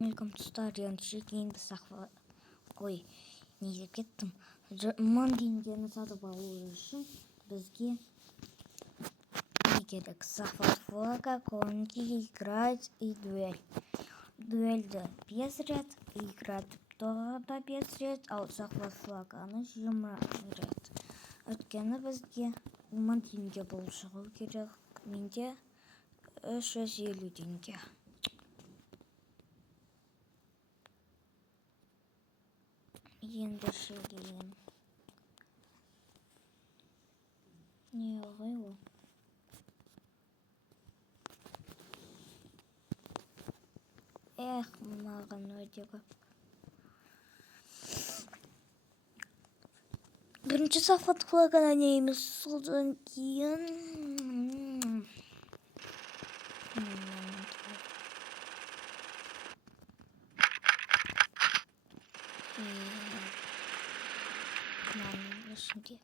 Welcome to Stadion Chicken Ой, не деп кеттім. 1000 теңгені сатып алу үшін бізге не керек? Захват флага, конки, играть и дуэль. Дуэльді 5 рет, играть да 5 рет, ал захват флаганы 20 рет. Өткені бізге 1000 теңге болып шығу керек. Менде 350 теңге. Енді шегейін. Не ғой ол? Маған өте көп. Бірінші сафат флагына нейміз, содан кейін. Ішінде.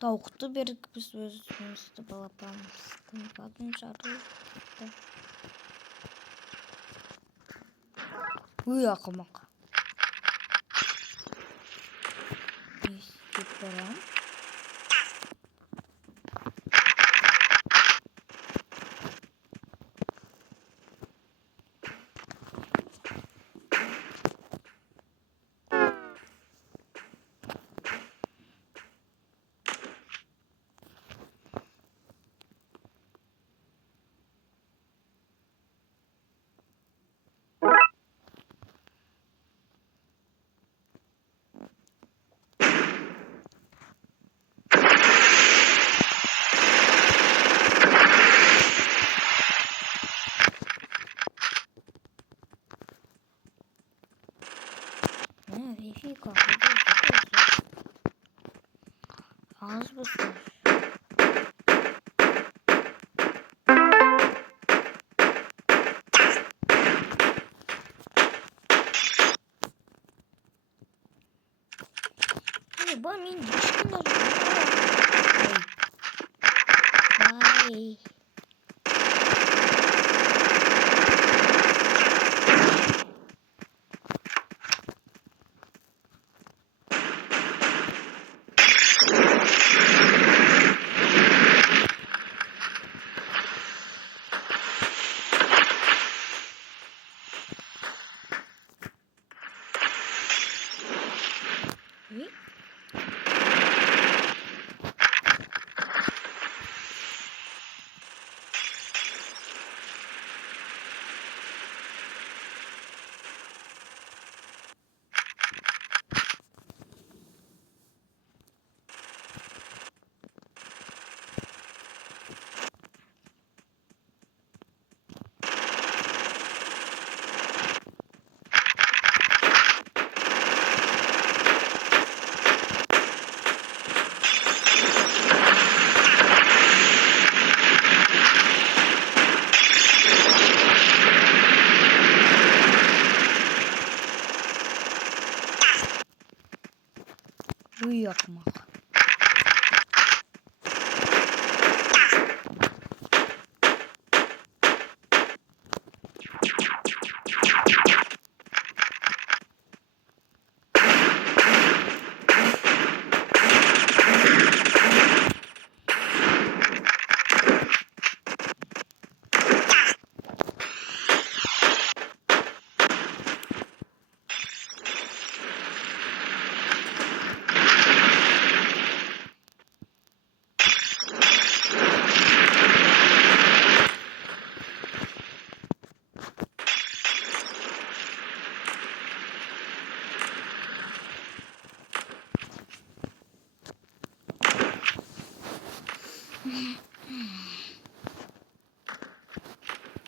Тауықты берік біз өзімізді балапанымыздың бадын жарылды. Өй ақымақ. Не істеп барам? Фифика, аз быстро. Мен ешкім Бай. Өй ақымақ.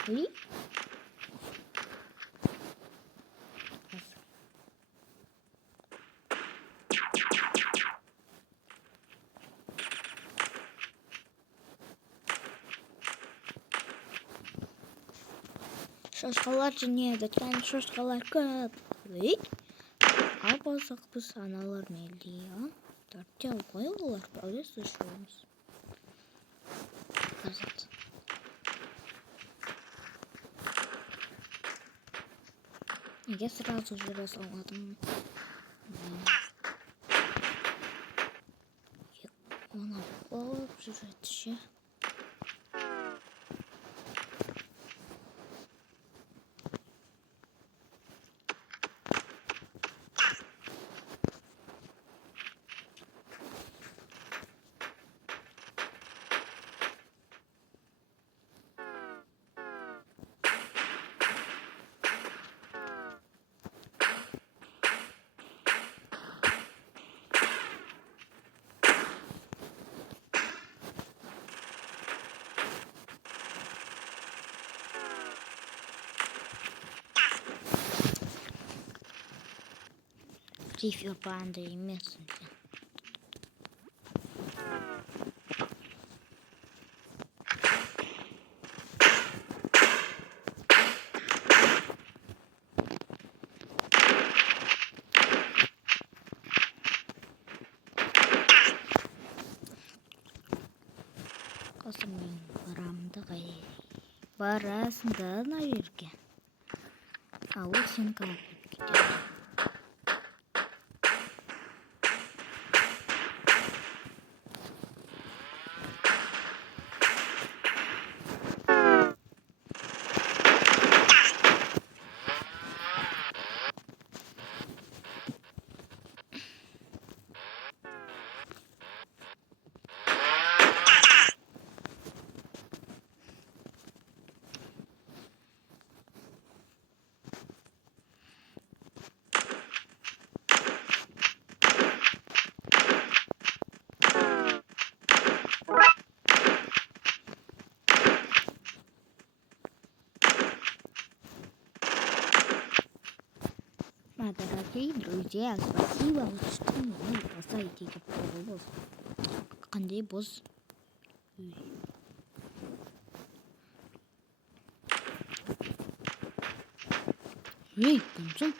Ой. Шошқалар жинеді, шошқалар көп. Ал болсақ біз аналар мелдей, Dörtte koyuyorlar. Böyle sıçrıyoruz. Evet. Я сразу же разладом. Ona obrzydźcie. Review beğendiğimiz. Kosmen paramda barasında ayırken. Avuç sen kapıp gidiyor. Дорогие друзья, спасибо, что вы поставите пробу. Қандай боз? Ей, кімсің?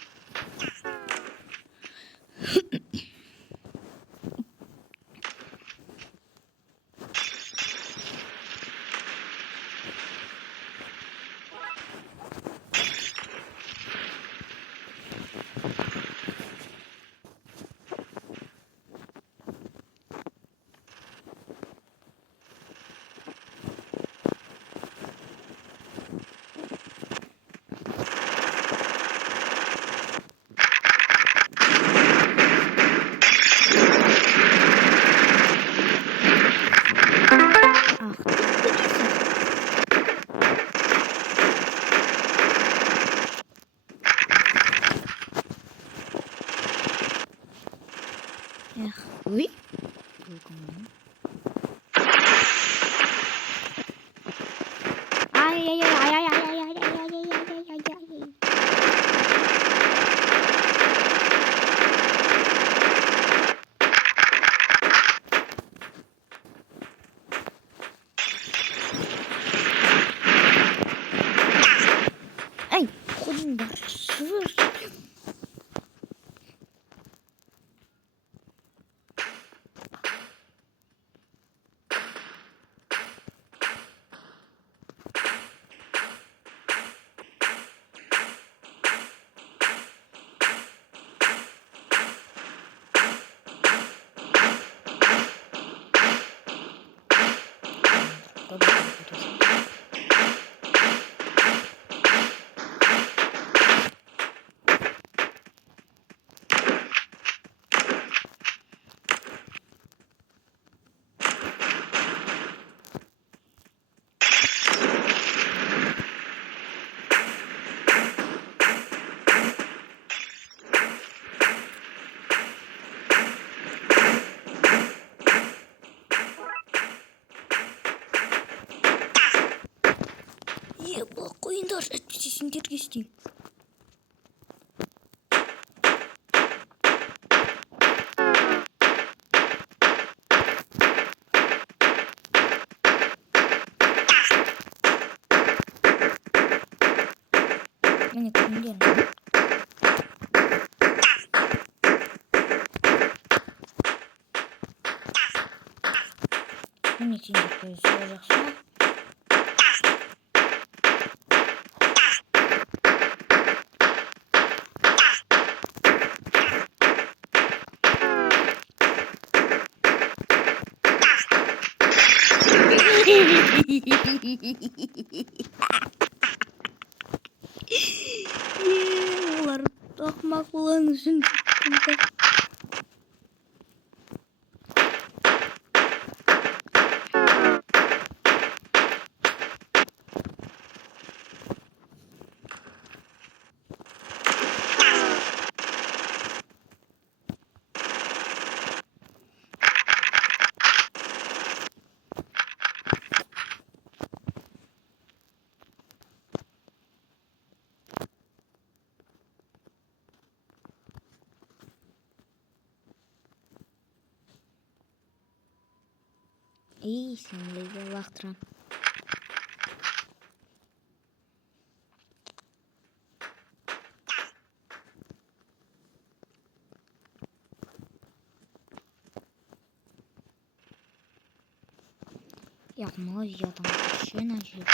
Oui. Ay ay ay ay ay ay ay ay ay ay ay ay. Ay, kudum var. Bak oyunda sesini geçti. Beni kırmıyor. Bunun için yapıyoruz. Olacaksın. Ular ahmak olan için çıktım. İyisin Leyla Vaktıran. Yapma ya da bir şey ne yapıyor?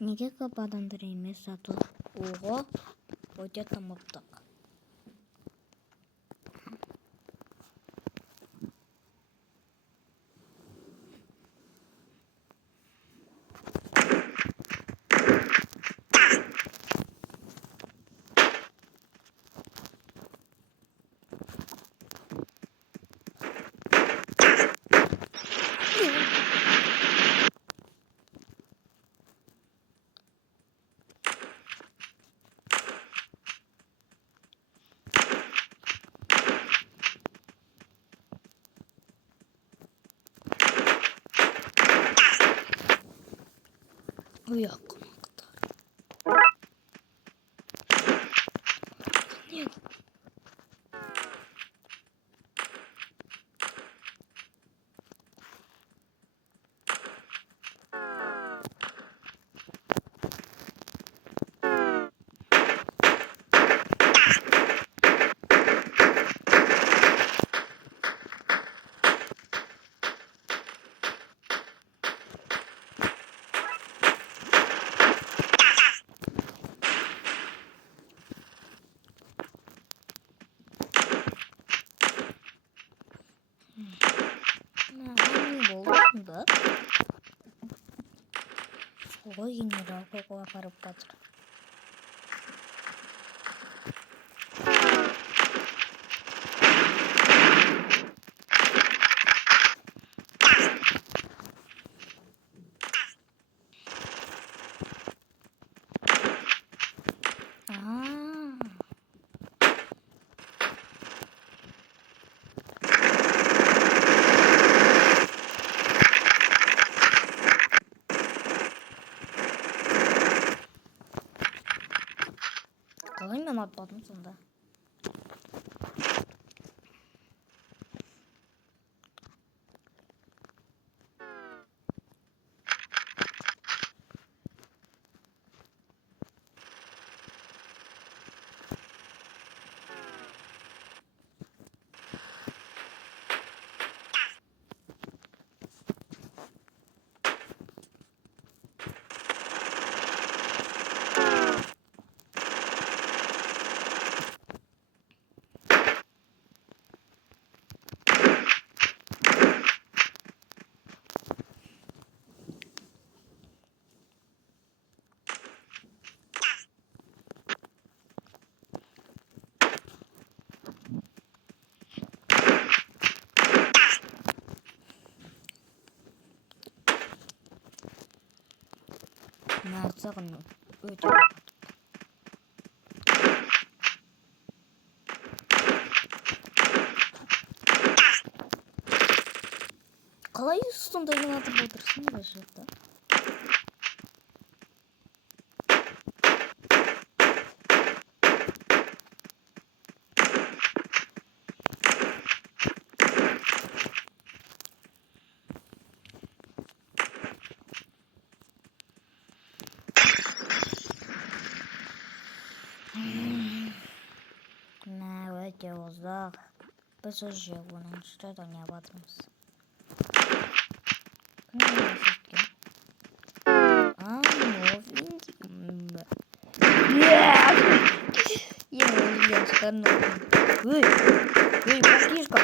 Nega kapadan satu. Oho, hoca tamaptak. Uyak. Bolda. Ой, не жалко, кого пару. Kalay mı atladım sonunda? Ne yapsak onu? Öyle. Kalay üstünde yine atıp otursun başlıkta. ұзақ. Біз уже оның үстіде ойнап жатырмыз. Кім ойнап Эй, пошкишка.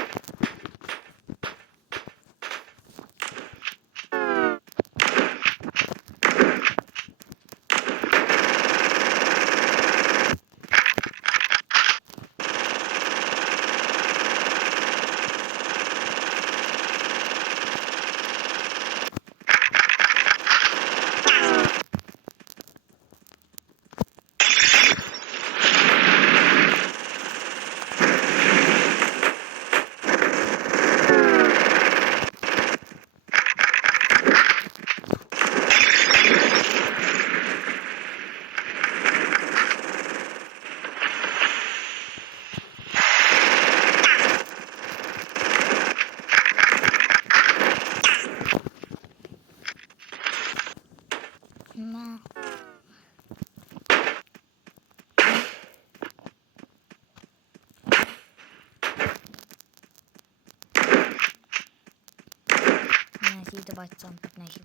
Nasıl başlasam nasıl?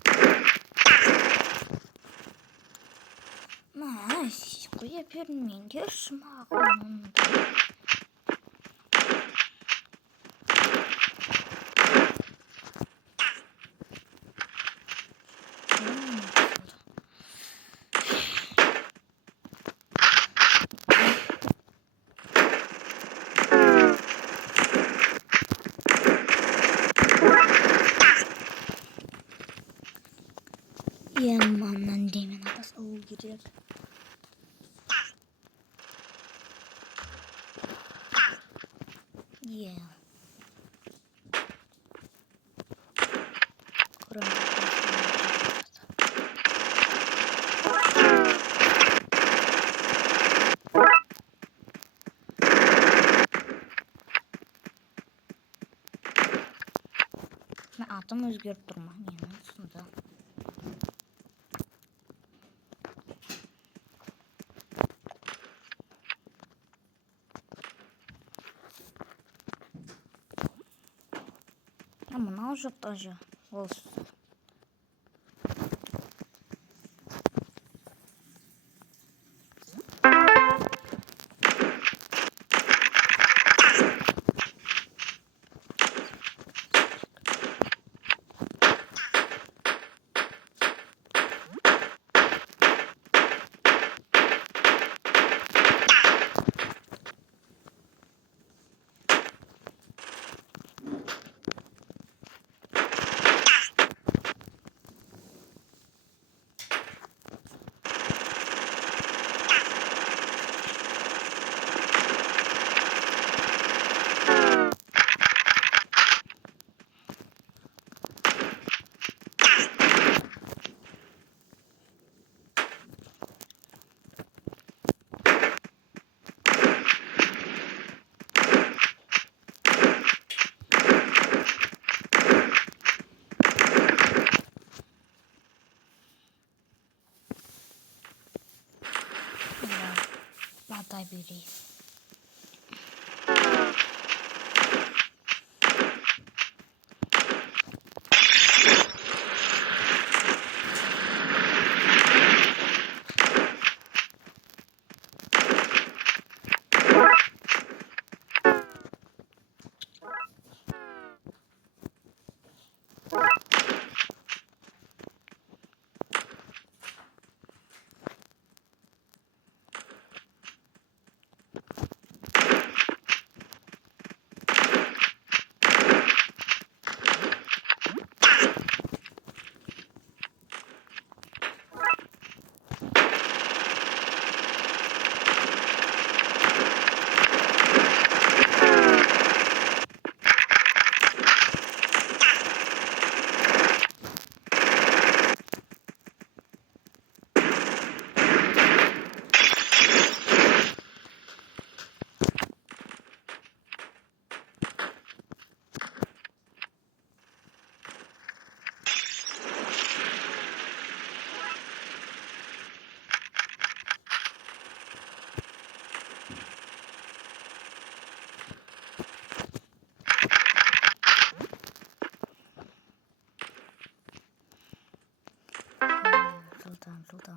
Mas, koyup yapıyorum görüşüm ağabeyim. Yamandan demin atas oğul gidiyor. Yeah. Kurang. Ben atımı özgürlük durmam yani aslında. Ama ne olacak acı? Olsun. Batai biri.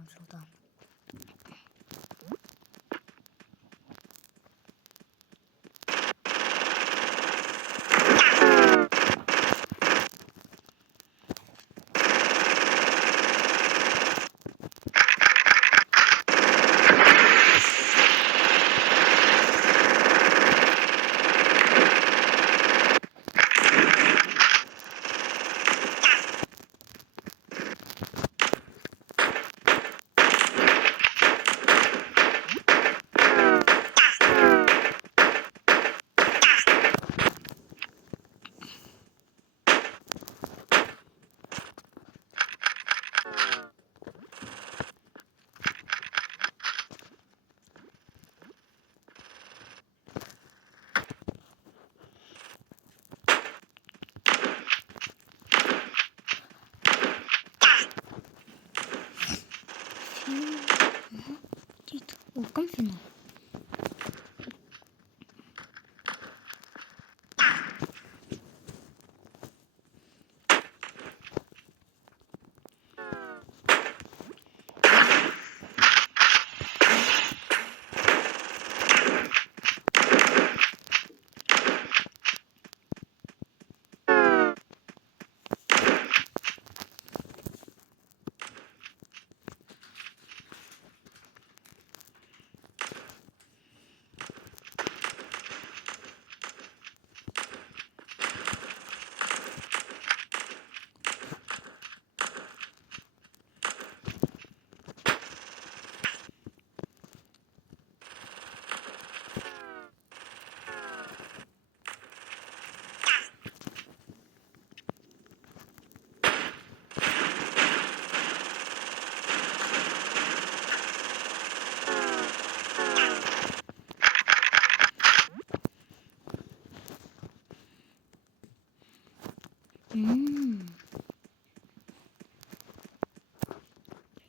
şuradan. Welcome final.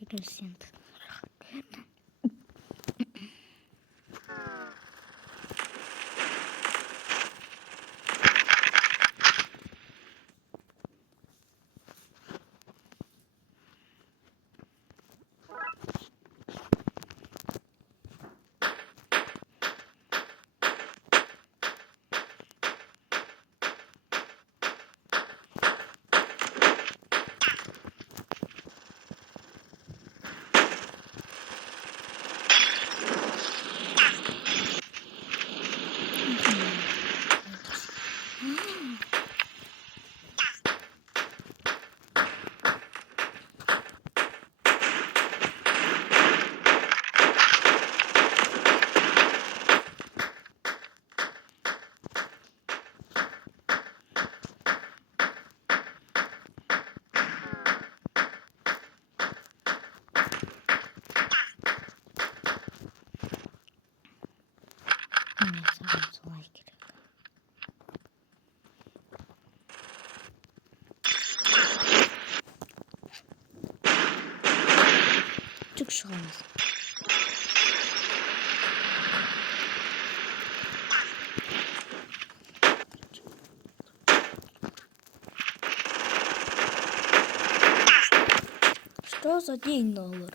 Interessant. Neyse, kolay gerek. Çık şu an. Что за $1?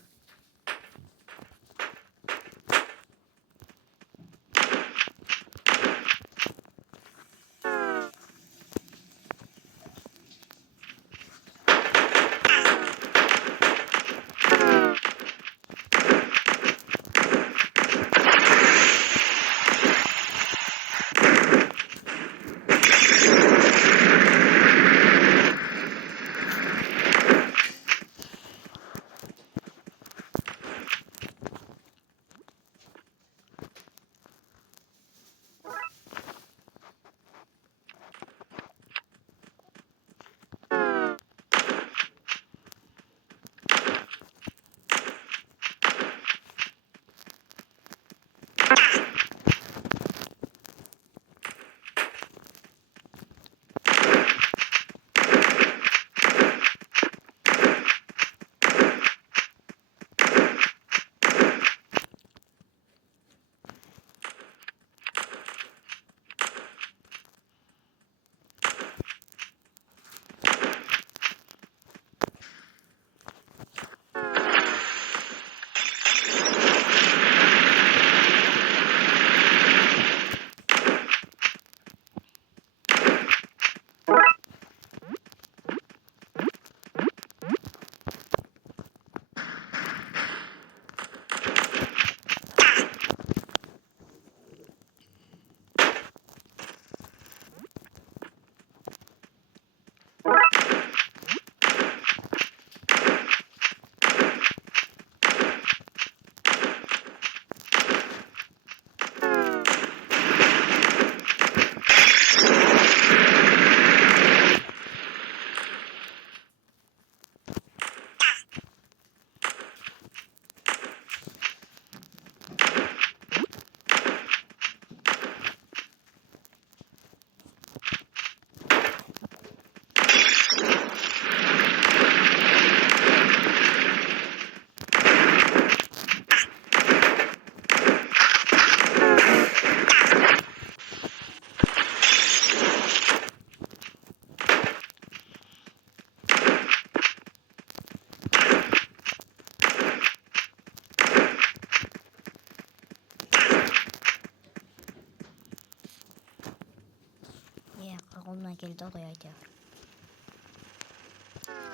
келді ғой әйтеуір.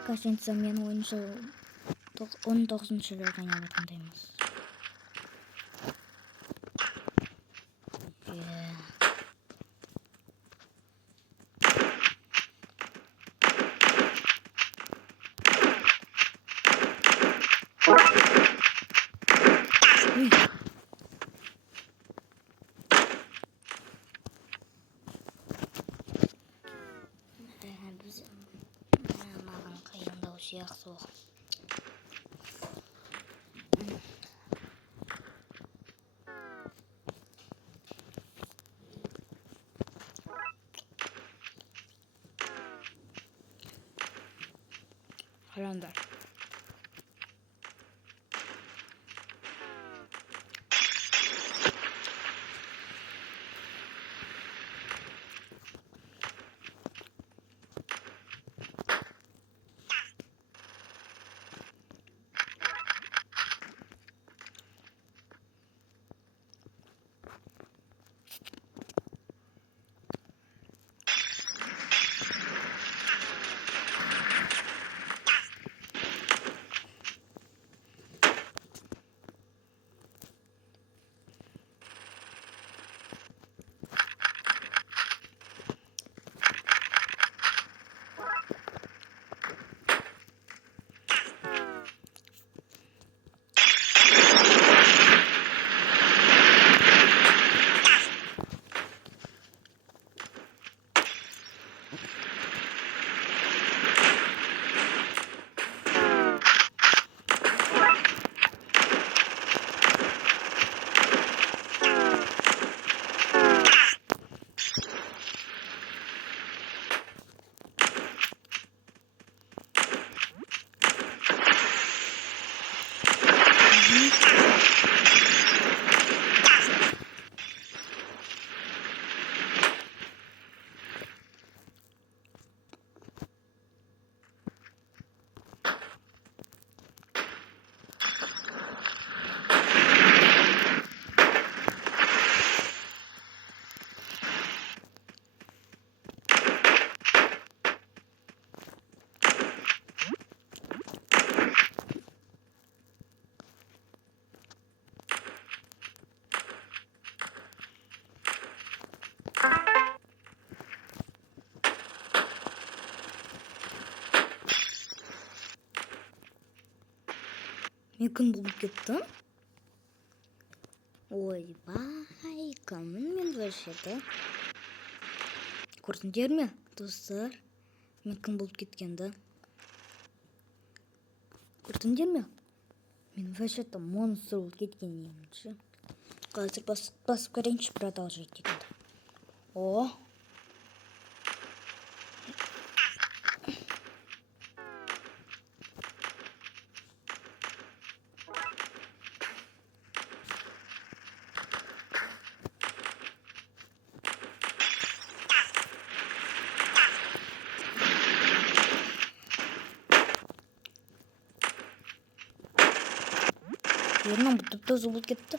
Кажется, мен ойыншы 19-шы рет ойнап жатқандаймыз. Біз маған қиындау сияқты ол. Қараңдар. Мен күн болып кетті. Ойбай, кіммін мен вообще-то. Көрдіңдер ме, достар? Мен күн болып кеткенді. Көрдіңдер ме? Мен вообще-то монстр болып кеткен емінші. Қазір басып көрейінші, продолжить дегенді. О! Ернің бұтып болып кетті.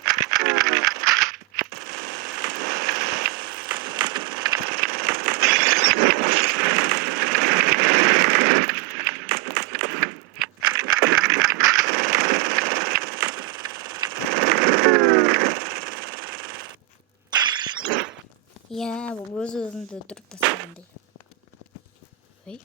Я өзі-өзіңді өлтіріп тастағандай. Ой.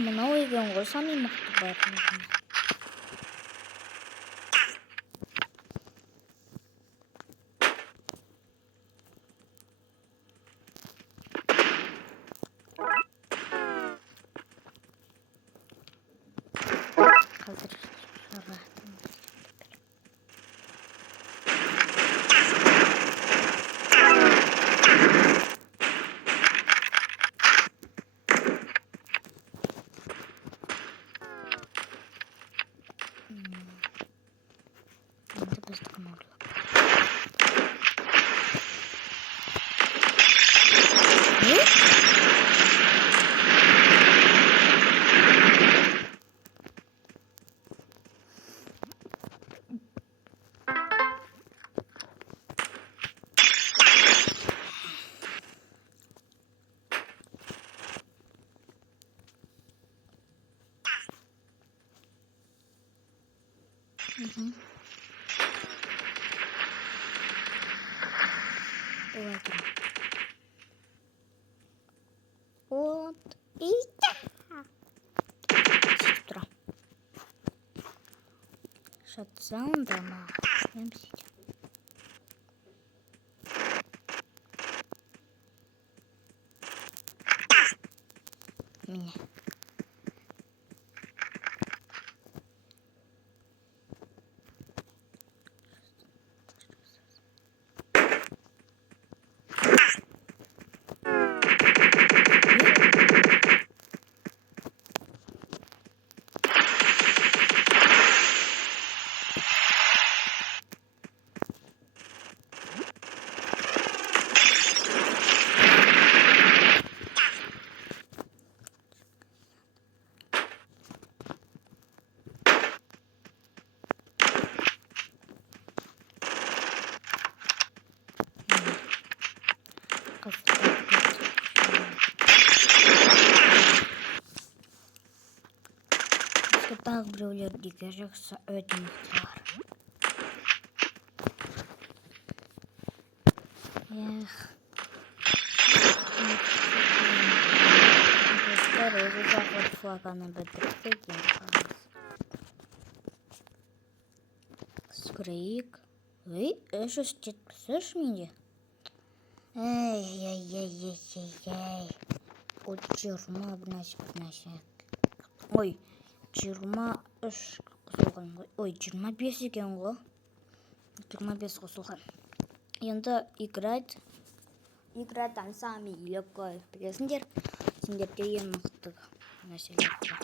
Мынау екен ғой сами мықты бар. Қазір Давай тұрам. От. Сөйтіп тұрам. Шатсам да ма. Мен сөйтіп. Міне. Так біреулерді жақсы өте мықты бар. Достар, өзі захват флаганы бітірдік. Скрейк. 373 менде. Ай. От 20 бір нәрсе. Ой, 23 қосылған ғой. Ой, 25 екен ғой. 25 қосылған. Енді иградан сами легко білесіңдер. Сендерде ең мықты нәрселер бар.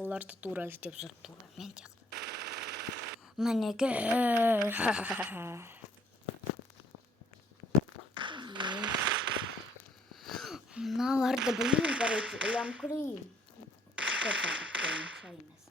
Оларды тура іздеп жүр тура. Мен тек. Мінеке. Мыналарды білмеймін, короче, ұям көрейін. Көптен күткен шай емес.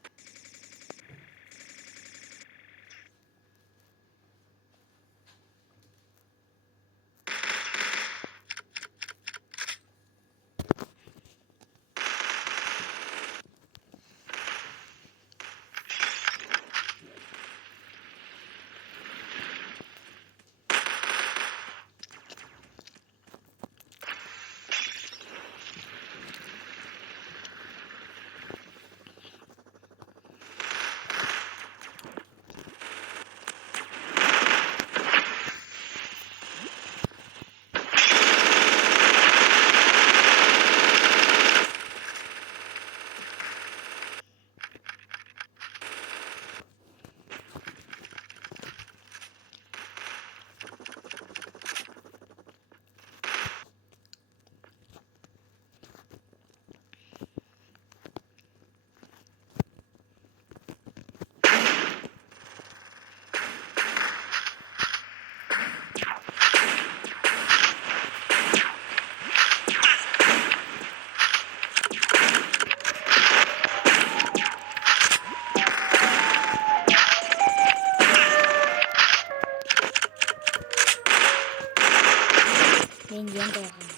Мен енді оғанмын.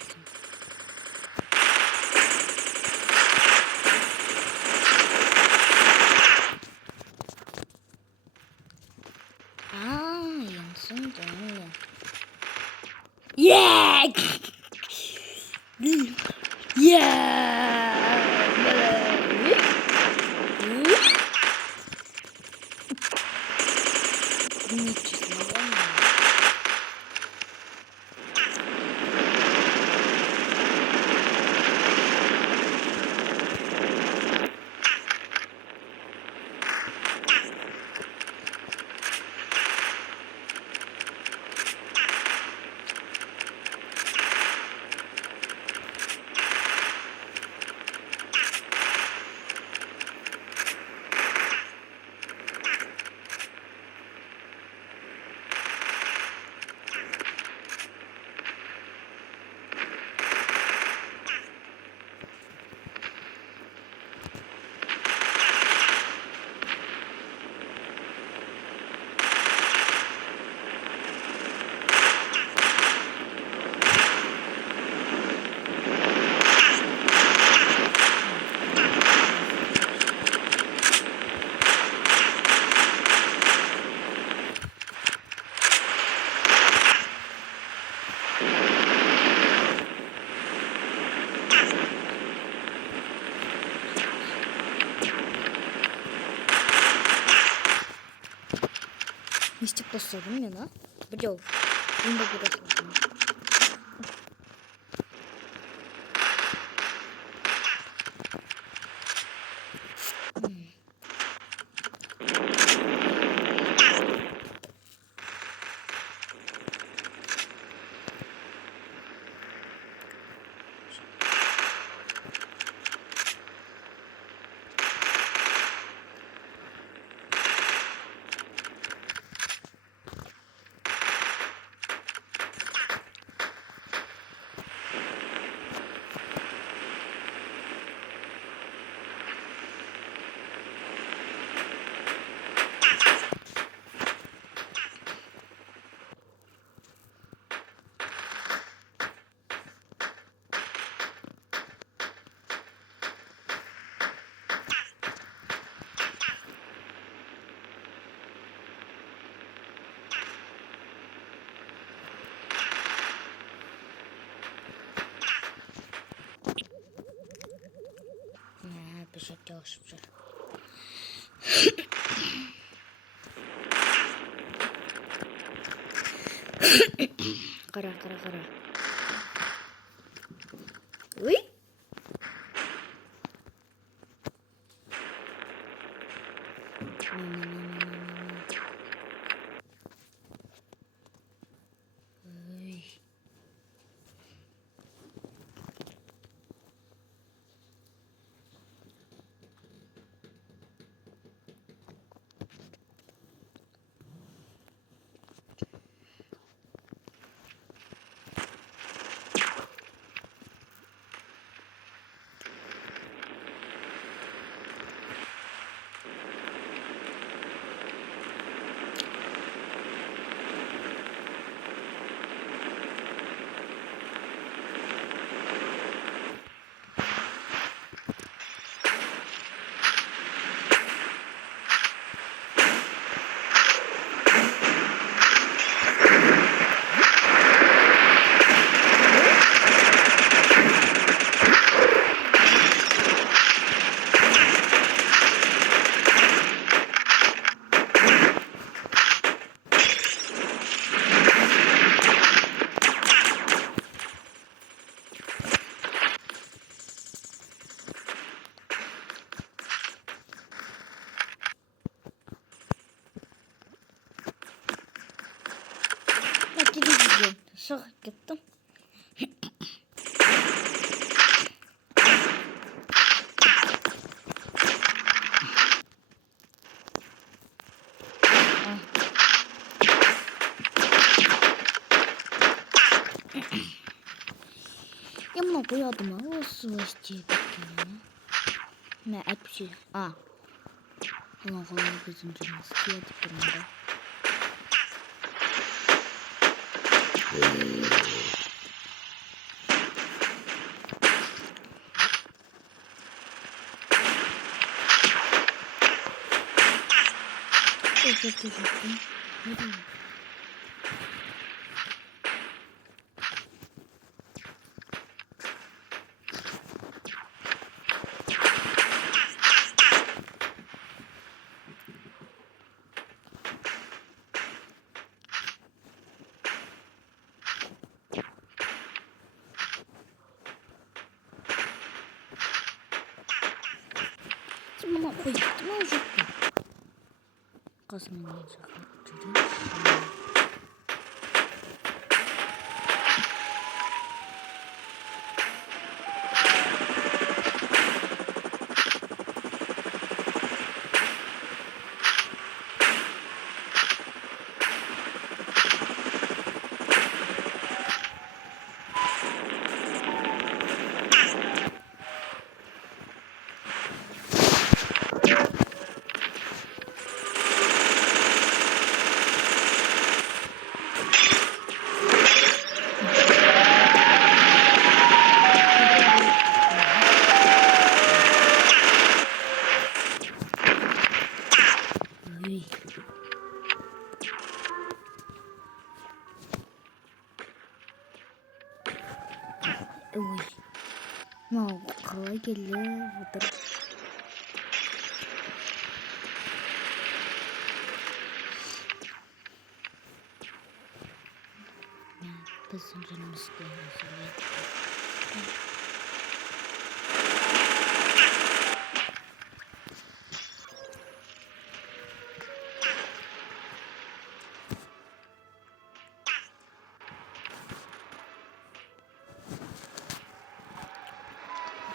Янсын дәмін. Мистик бастадым мен, а? Біреу. Енді көретін. Пішок çalışıp жүр. Қара. Ой! Шығып кеттім. Я мынау қояды ма осы істеп кеткеніне? Мә әйтпесе. Алан қалай біздің жүрміз келіп тұрмын да. Жеттім. Мама қойды ма уже? Қасымнан жаққа жүрейін. Ой, мынау қалай келіп отыр? Bizim canımız sıkılıyor.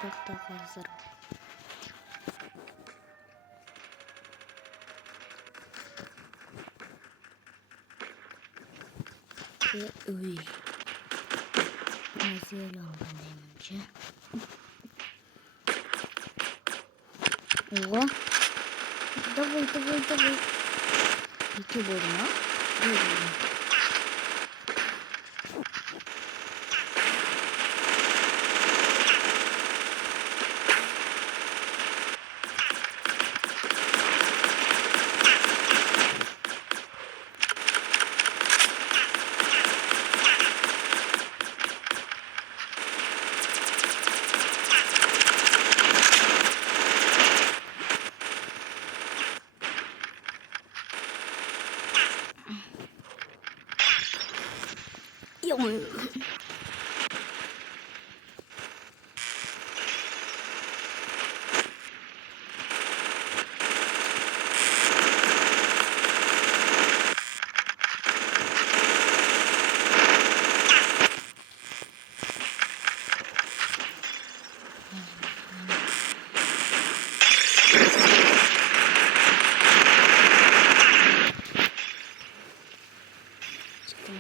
Çok daha fazla. Uy. Nasıl yiyorum ben önce? Oha. Давай. İki vurma. Bir vurma.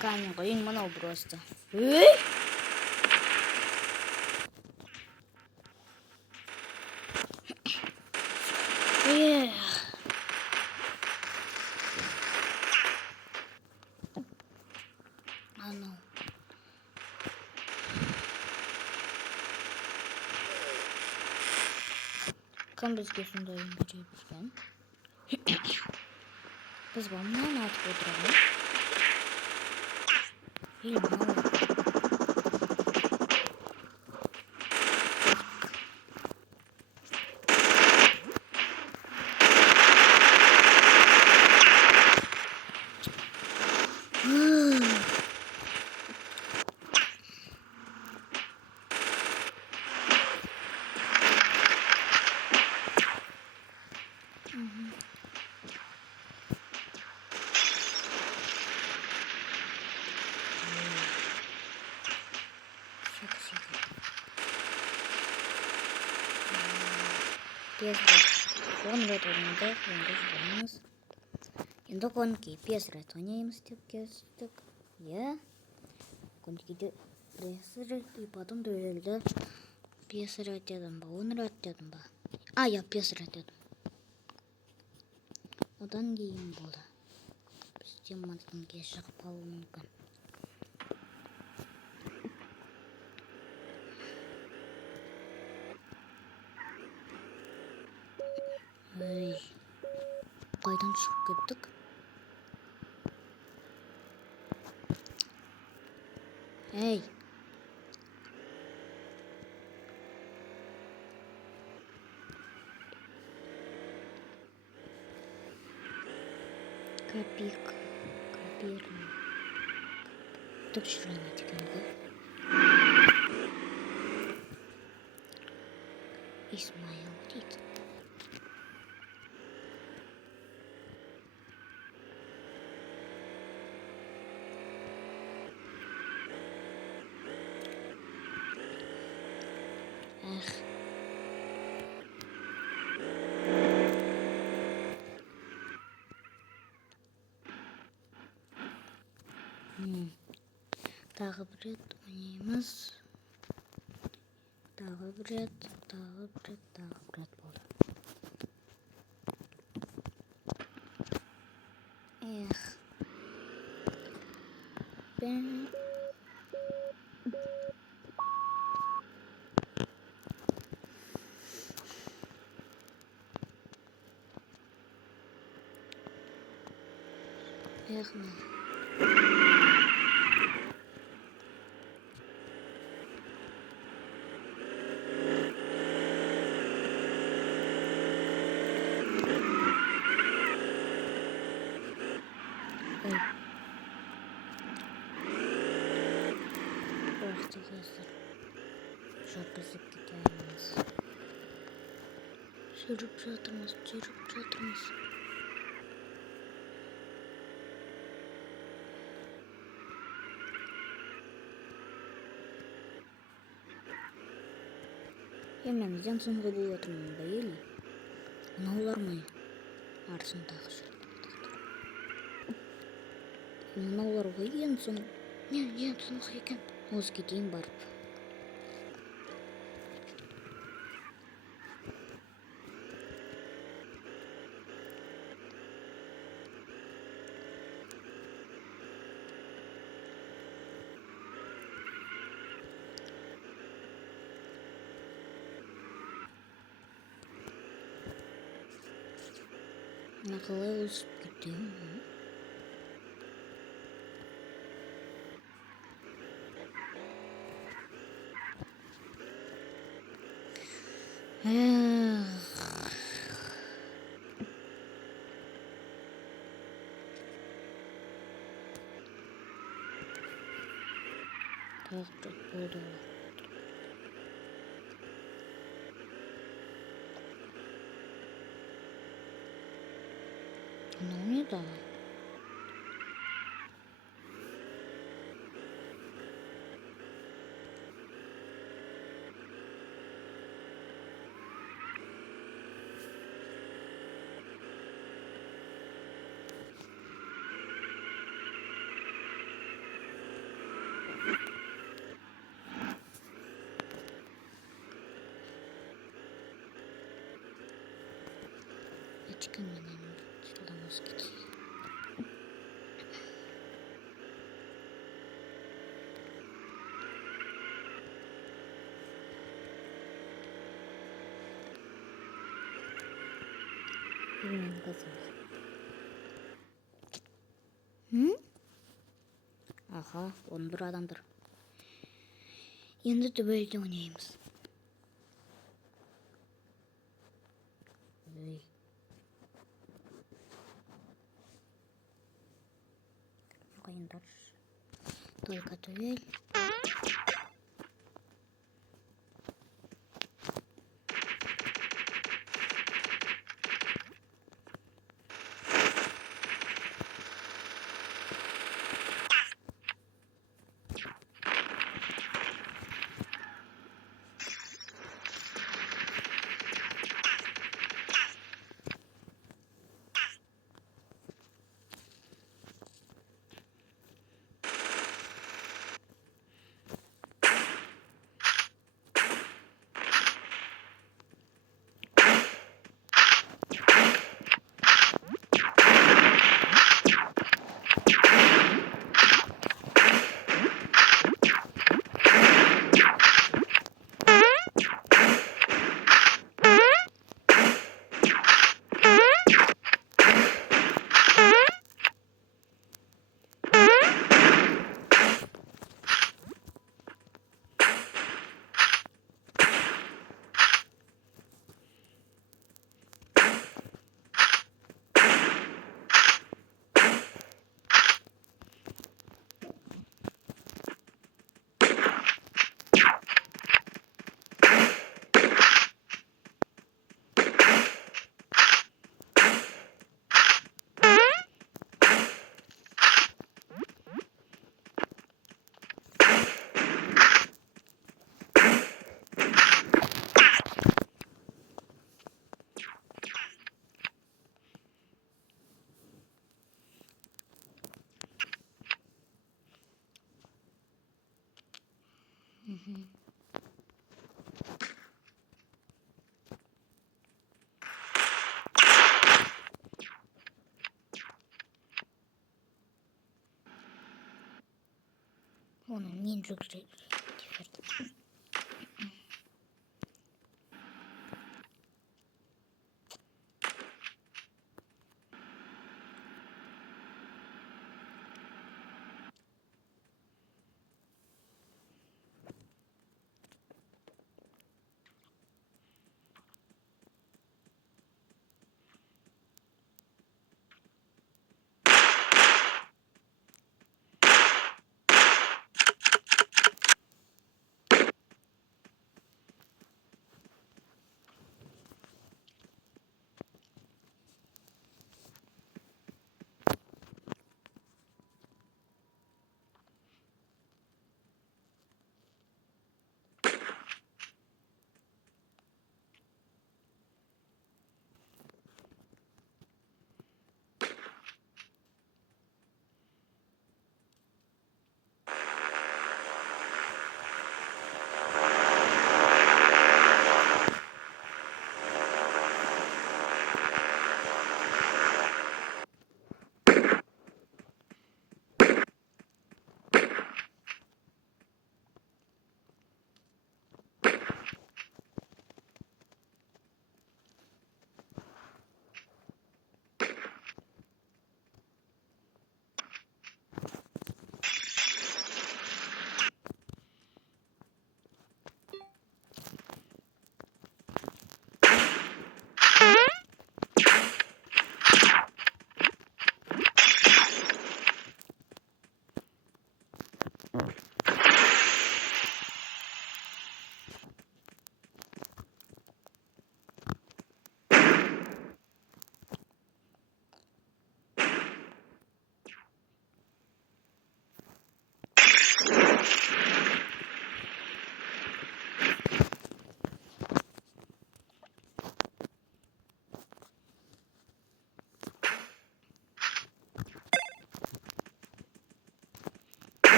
Камень, блин, манал просто. Анау. Кім бізге сондай үйінбеже берген? Біз бамнан атып отырамыз. Мало. Он в этом не дает, енді конки 5 рет ойнаймыз деп келістік. Я конкиді біресі рет и потом дуэльді 5 рет дедім ба, 10 рет дедім ба. Я 5 рет дедім. Одан кейін болды. Бізде мантынге шығып қалуы мүмкін. Қайдан шығып кеттік? Эй! Копирный. Тут шрана текенді. Исмаил дейді. Тағы бір рет ойнаймыз. Тағы бір рет болды. arkadaşlar. Çok kızıp gideriz. Çocuk çatırmaz. Hemen Johnson bu oturmanı değil. Ne olur mu? Arsın takışır. Ne olur mu? Johnson. Ne Johnson hayken. Oz gideyim barıp. Ne kadar oz gideyim. Kalktık burada. Ne da? Çıkın benim. Şuradan oz gideyim. Hemen kazandım. Hı? Aha, 11 adamdır. Endi dübelde oynayımız. Oyunlar. Только дуэль. Onun en çok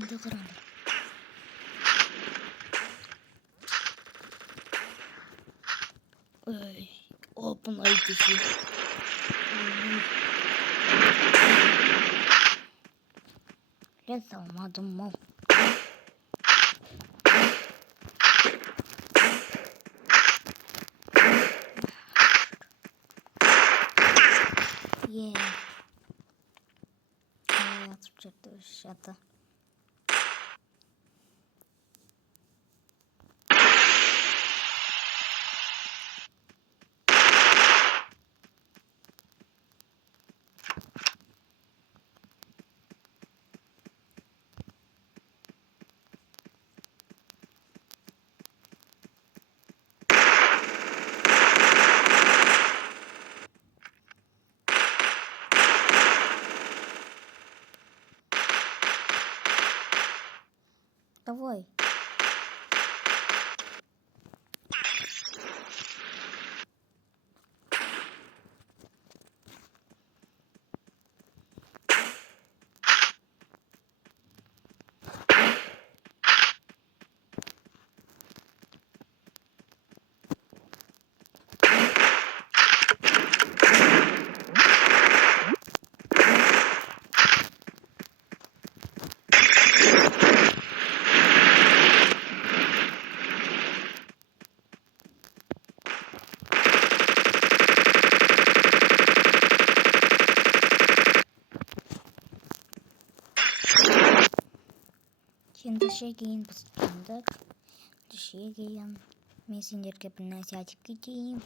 Енді қараңдар. Open ITC. Лет алмадым мол. Шата. Давай. Енді кейін біз түндік. Кейін мен сендерге бір нәрсе айтып кетейін.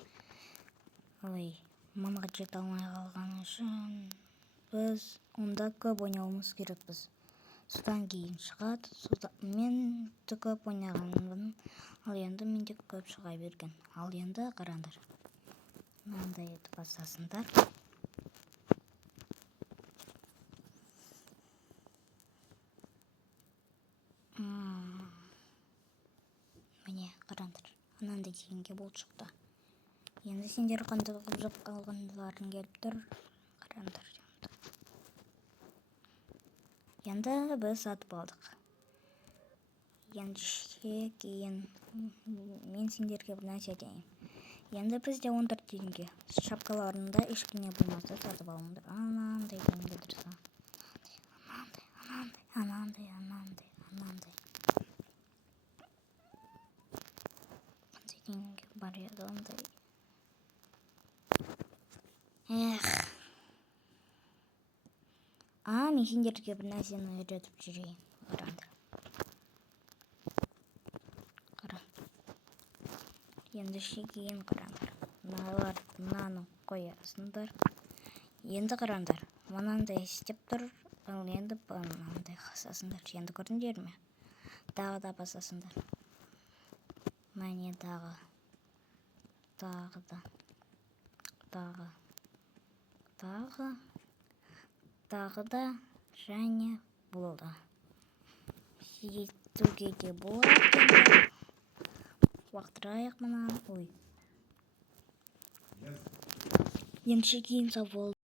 Мамаға жете алмай қалғаны үшін біз онда көп ойнауымыз керекпіз. Содан кейін шығады. Мен де көп ойнағанмын, ал енді менде көп шыға берген. Ал енді қараңдар. Мынандай етіп басасыңдар. Міне қараңдар. Анандай дегенге бол шықты. Енді сендер қандай қылып қалғандарың келіп тұр. Қараңдар. Енді біз сатып алдық. Енді кейін мен сендерге бір нәрсе айтайын. Енді бізде 14 теңге. Шапкаларында ешкіне болмаса сатып алыңдар. Анандай теңге тұрса. Анандай. Теңге бар еді ондай. Мен сендерге бір нәрсені үйретіп жүрейін. Қараңдар. Енді кейін қараңдар. Мынаны қоясыңдар. Енді қараңдар. Мынандай істеп тұр. Ал енді мынандай қасасыңдар. Енді көрдіңдер ме? Тағы да басасыңдар. Мәне тағы да және болды. Сөйтуге де болады. Уақтырайық мұны. Енді кейін сау болды.